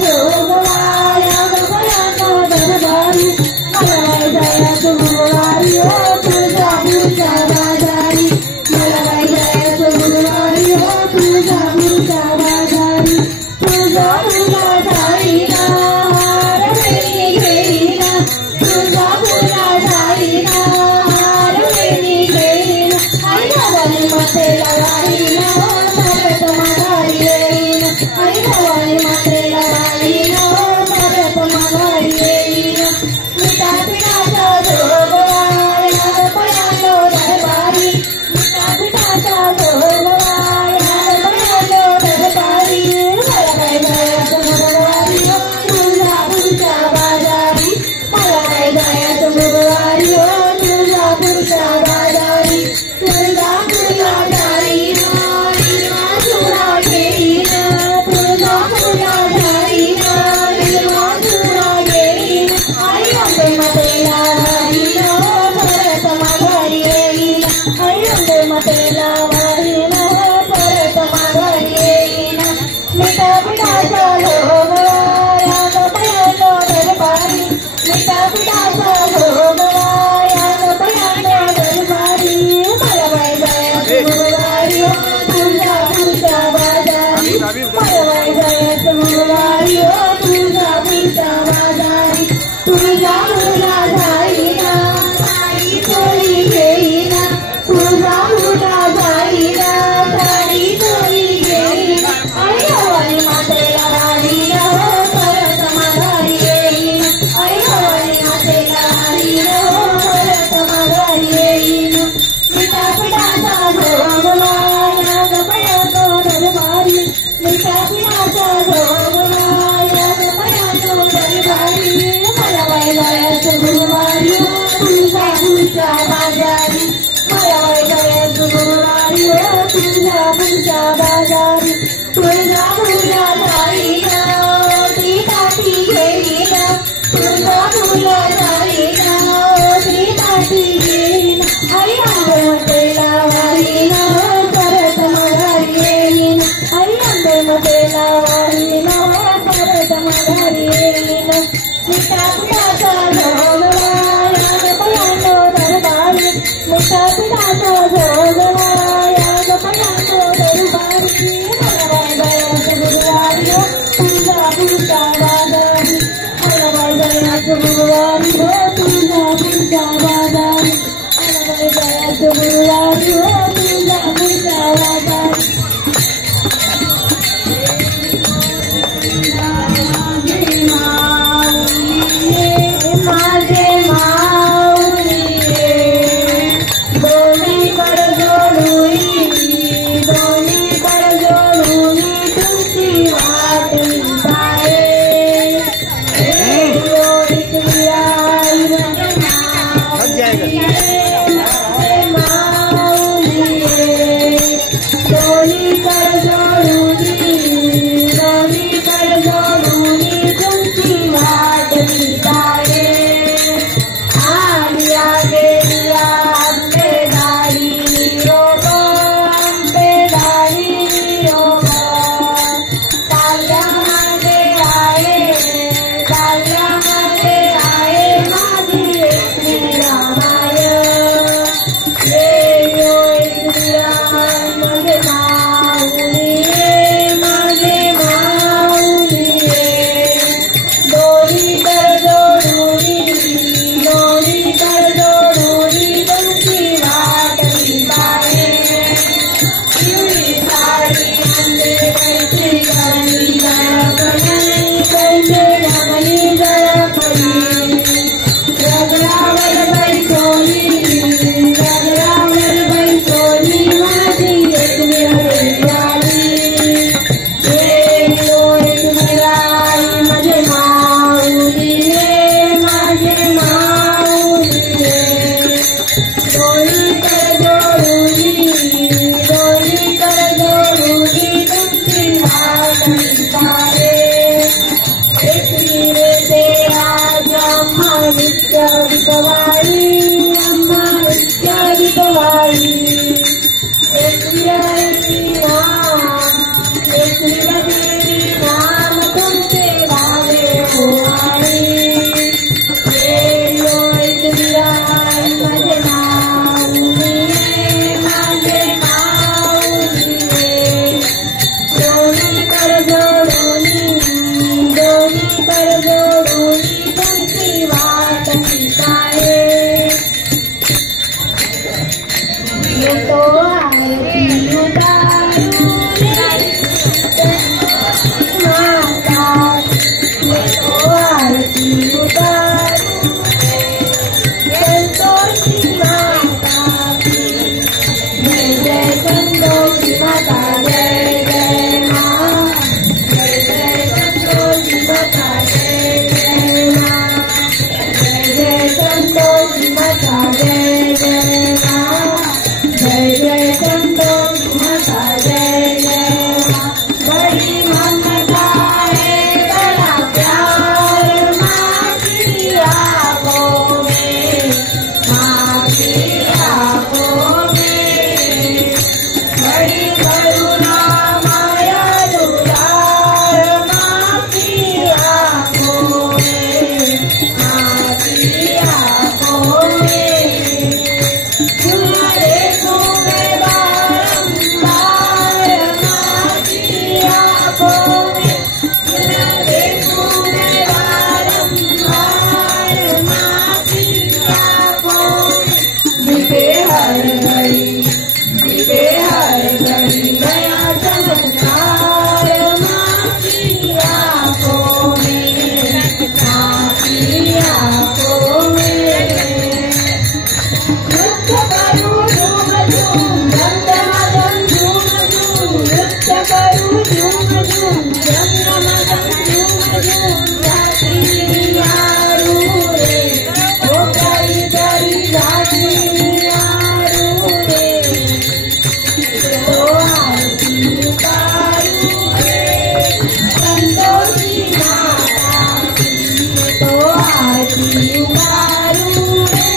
जोगवाया गया तो दरबारी मलवाई गया तो गुरुवारी हो तुझा पूजा बाजारी मलवाई गया तो गुरुवारी हो तुझा पूजा बाजारी तुझा पूजा जारी ना हार मेरी घेरी ना तुझा पूजा जारी ना हार मेरी घेरी ना आई भवानी माते लवारी ना भरत माघारी ना आई भवानी माते लवारी ना भरत माघारी ना मिटा पिटाचा जोगवाया पयालो दरबारी मिटा पिटाचा जोगवाया पयालो दरबारी मलवाई गया तो गुरुवारी हो तुझा पूजा बाजारी मलवाई गया तो गुरुवारी हो तुझा पूजा बाजारी तुझा पूजा जारी ना चूड़ा घेरी ना तुझा पूजा जारी ना चूड़ा घेरी ना आई अंबे मते लावारी ना भरत माघारी ना आई अंबे मते लावारी ना भरत माघारी ना मिटा पिटाचा जोगवाया पयालो दरबारी मिटा पिटाचा जोगवाया पयालो दरबारी मलवाई गया तो गुरुवारी हो तुझा पूजा बाजारी मलवाई गया तो गुरुवारी हो तुझा पूजा बाजारी तुझा पूजा जारी ना साड़ी चोरी घेरी ना तुझा पूजा जारी ना साड़ी चोरी घेरी ना आई भवानी माते लवारी ना भरत माघारी ना आई भवानी माते लवारी ना भरत माघारी ना मिटा पिटाचा जोगवाया पयालो दरबारी मिटा पिटाचा जोगवाया पयालो दरबारी मलवाई गया तो गुरुवारी हो तुझा पूजा बाजारी मलवाई गया तो गुरुवारी हो तुझा पूजा बाजारी तुझा पूजा जारी ना श्रीकाठी घेरी ना तुझा पूजा जारी ना श्रीकाठी घेरी ना आई अंबे मते लावारी ना भरत माघारी ना आई अंबे मते लावारी ना भरत माघारी ना मिटा पिटाचा जोगवाया पयालो दरबारी मिटा पिटाचा जोगवाया पयालो दरबारी मलवाई गया तो गुरुवारी हो तुझा पूजा बाजारी मलवाई गया तो गुरुवारी हो तुझा पूजा बाजारी मलवाई गया तो गुरुवारी हो तुझा पूजा बाजारी जय माँ दोनी कर जोड़ूंगी, दोनी कर जोड़ूंगी तुमकी बात सिखाए। ये तो आरती उतारूं माता, ये तो आरती उतारूं संतोषी माता की। जय जय संतोषी माता, जय जय माँ, जय जय संतोषी माता, जय जय माँ, जय जय संतोषी माता, जय जय माँ, जय जय संतोषी माता, जय जय माँ। बड़ी ममता है, बड़ा प्यार माँ की आँखों में, माँ की आँखों में। बड़ी करुणा माया दुलार माँ की आँखों में, माँ की आँखों में। तुम्हारे तुम्हें बारंबार माँ की आँखों में, तुम्हारे तुम्हें बारंबार माँ की आँखों में। दिखे हर घड़ी, दिखे हर घड़ी नया चमत्कार माँ की आँखों में, माँ की आँखों में। नृत्य करूं झूम झूम, झमझम झूम झूम, नृत्य करूं झूम झूम, झमझम झूम झूम। झांकी आरू रे, ओ करी करी झांकी आरू रे। तो आरती उतारूं रे संतोषी माता की, तो आरती उतारूं रे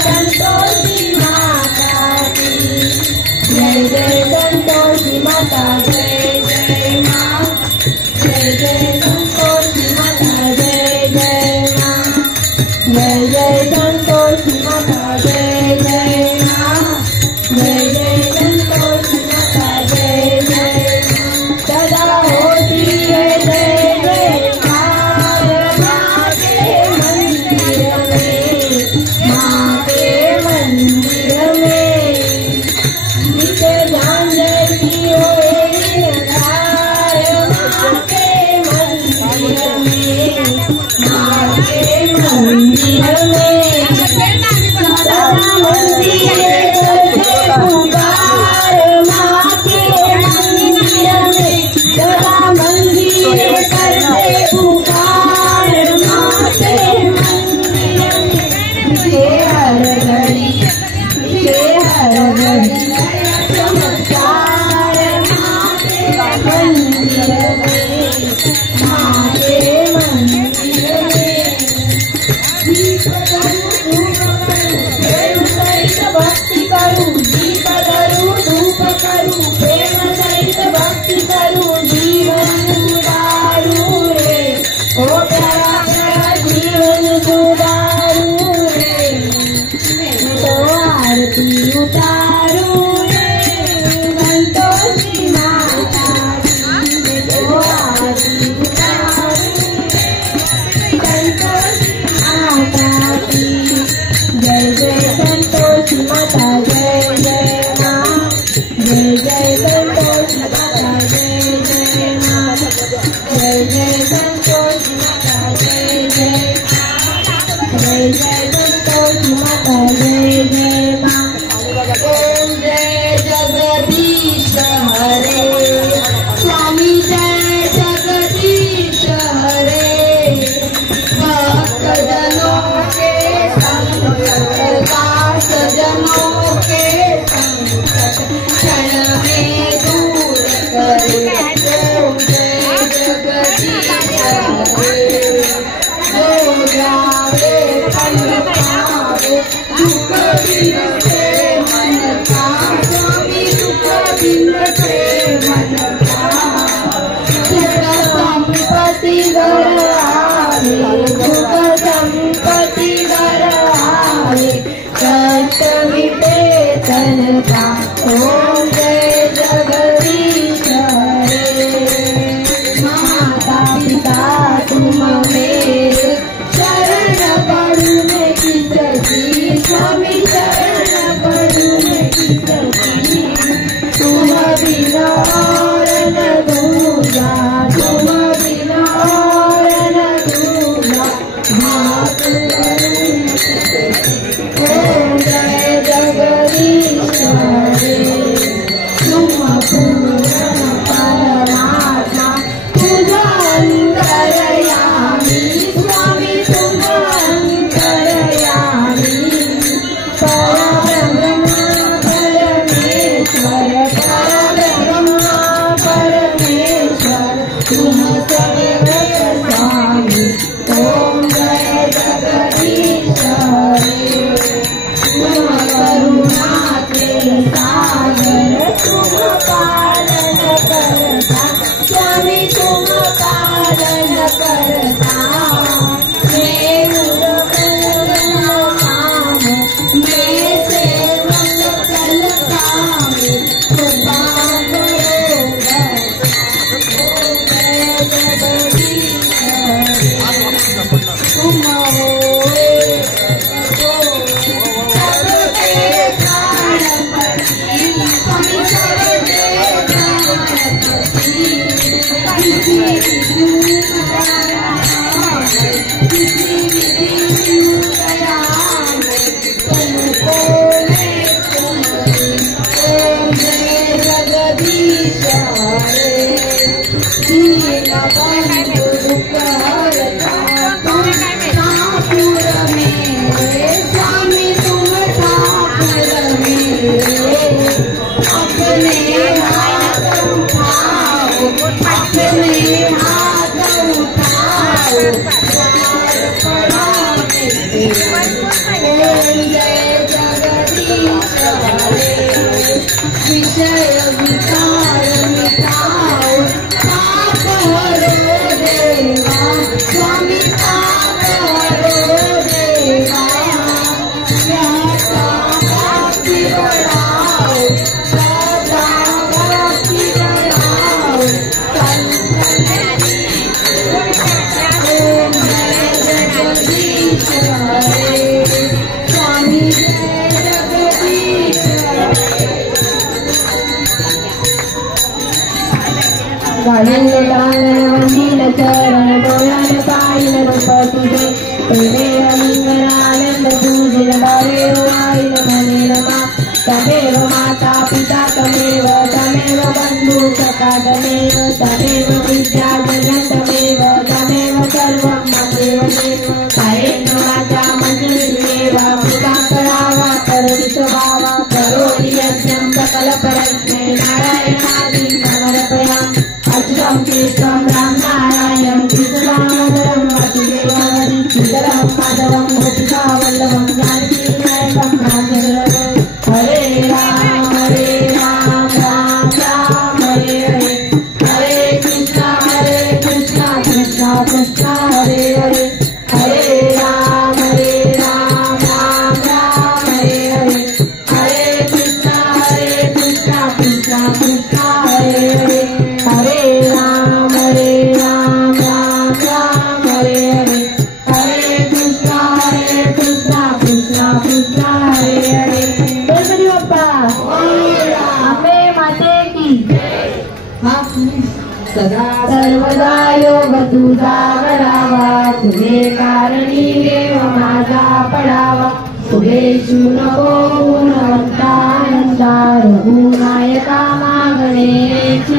संतोषी माता की। जय जय संतोषी माता, जय जय माँ, जय जय संतोषी माता, जय जय माँ, जय जय संतोषी माता, जय जय माँ, जय जय संतोषी माता, जय जय माँ। सदा होती है जय जयकार माँ के मंदिर में, माँ के मंदिर में। जिसे झांझरी होए अधार माँ के मंदिर में, माँ के मंदिर में। सदा मंदिर करते पुकार माँ के मंदिर में, सदा मंदिर करते पुकार माँ के मंदिर में। दिखे हर घड़ी, दिखे हर घड़ी नया चमत्कार माँ के मंदिर में, माँ के मंदिर में। दीप करूं धूप करूं प्रेम सहित भक्ति करूं, दीप करूं धूप करूं प्रेम सहित भक्ति करूं। जीवन सुधारूं रे, ओ प्यारा प्यारा जीवन सुधारूं रे। मैं तो आरती उतारूं रे संतोषी माता की, मैं तो आरती उतारूं दीनबंधु दुख हरता तुम ठाकुर मेरे स्वामी तुम ठाकुर मेरे अपने हाथ उठाओ अपने हाथ उठाओ जय जगदीश विषय विकार मिटाओ पाप हरो देवा स्वामी पाप हरो देवा भक्ति बढ़ाओ सदा भक्ति बढ़ाओ ओम जय जगदीश हरे स्वामी जय जगदीश वंदीन चरण गोलन पाइन रूपति प्रेमेण लिंगनानंद पूजन हरे आइन मने नमः तमेव माता पिता तमेव तमेव बंधु सखा तमेव तमेव विद्या जगन् तमेव तमेव सर्वं ममेव हरेण वाचा मन्येव कृपा करावा करोति स्वभावा करोति यज्ञं सकलपरस्मै नारायणादि समर्पयामि अच्युतं केशवं रामनारायणं कृष्णदामोदरं वासुदेवं श्रीधरं माधवं गोपिकावल्लभं जानकीनायकं रामचन्द्रं हरे राम राम राम हरे हरे हरे कृष्ण कृष्ण कृष्ण हरे हरे हरे राम राम राम हरे हरे हरे कृष्ण कृष्ण कृष्ण हरे हरे हरे राम राम राम हरे हरे हरे कृष्ण कृष्ण कृष्ण हरे हरे गणपति बाप्पा अम्बे माते की सदा सर्वदा योग तुझा घडावा तुझे कारणी देव माझा पडावा तुझेशु नको गुणवंता रघुनायका मागणे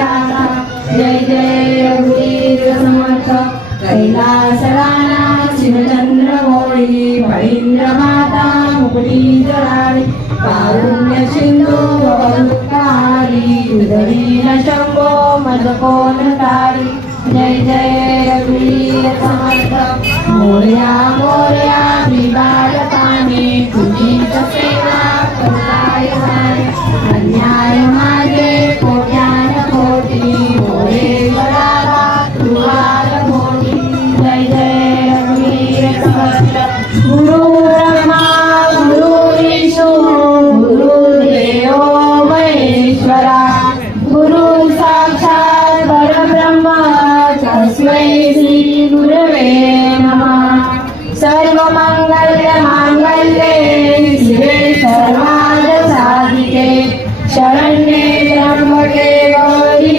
आता जय जय रघुवीर समर्थ कैलास राणा शिवचंद्र मोळी फळींद्र माता मुकुटी जराळी कारुण्य सिंधू भवदुःखहारी उदरीन शंभो मदकोन तारी जय जय रघुवीर समर्थ मोरया मोरया विबालकानी तुझीच सेवा करताय सारे अन्याय मागे कोट्यान कोटी मोरे बरावा तुझार मोठी जय जय रघुवीर समर्थ गुरु ब्रह्मा गुरु विष्णु गुरुदेव महेश्वरा गुरु साक्षात् परब्रह्म तस्मै श्री गुरवे नमः सर्वमंगल मांगल्ये शिवे सर्वार्थ साधिके शरण्ये त्र्यंबके गौरी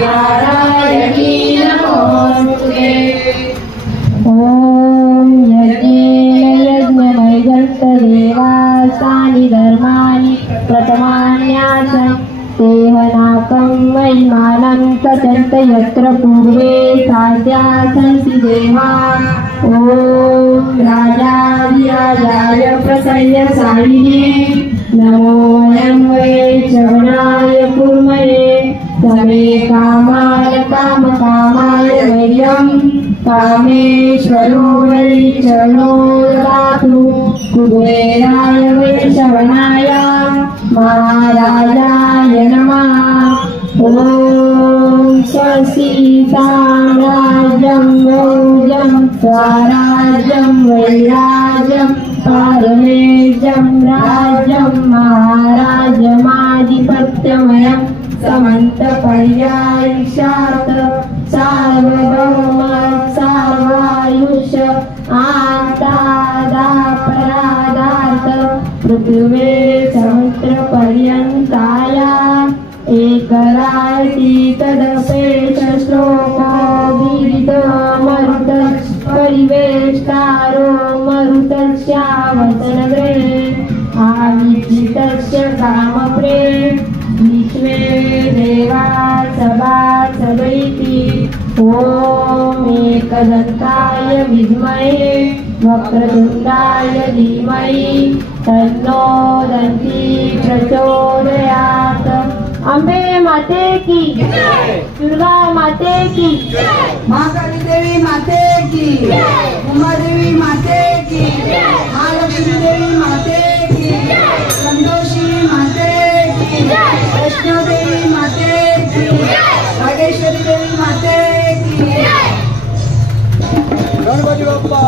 नारायणी नमोस्तुते ओम यज्ञमयजन्तदेवासानि धर्माणि प्रथमान्यासन् तेहनाकं महिमानं तचन्त यत्र पूर्वे साध्यासन्ति देवा ॐ राजाधिराजाय प्रसन्न सायिने नमोऽयं वै श्रवणाय कुर्महे समे कामाय कामकामाय वैर्यं कामेश्वरो वै चरणो ददातु कुबेराय वै श्रवणाय महाराजाय नमः ॐ स्वस्ति साम्राज्यं भोजं स्वराज्यं वैराज्यं पारमेज्यं राज्यं महाराजमाधिपत्यमयं समन्तपर्यायिषात् सार्वभौम सार्वायुष आन्तादापरादार्थ पृथिवे समुद्रपर्यन्ताया एकरायति तदपेश श्लोको विदितो मरुतः परिवेष्टारो मरुतस्यावसनगृहे आविदितस्य कामप्रे विश्वे देवा सभा सभैति एकदन्ताय विद्महे वक्रतुण्डाय धीमहि तन्नो दन्ती प्रचोदयात्। अम्बे माते की, दुर्गा माते की, महाकाली देवी माते की, उमा देवी माते की, महालक्ष्मी देवी माते की, संतोषी माते की, वैष्णो देवी माते की, नागेश्वरी देवी माते की। गणपति बप्पा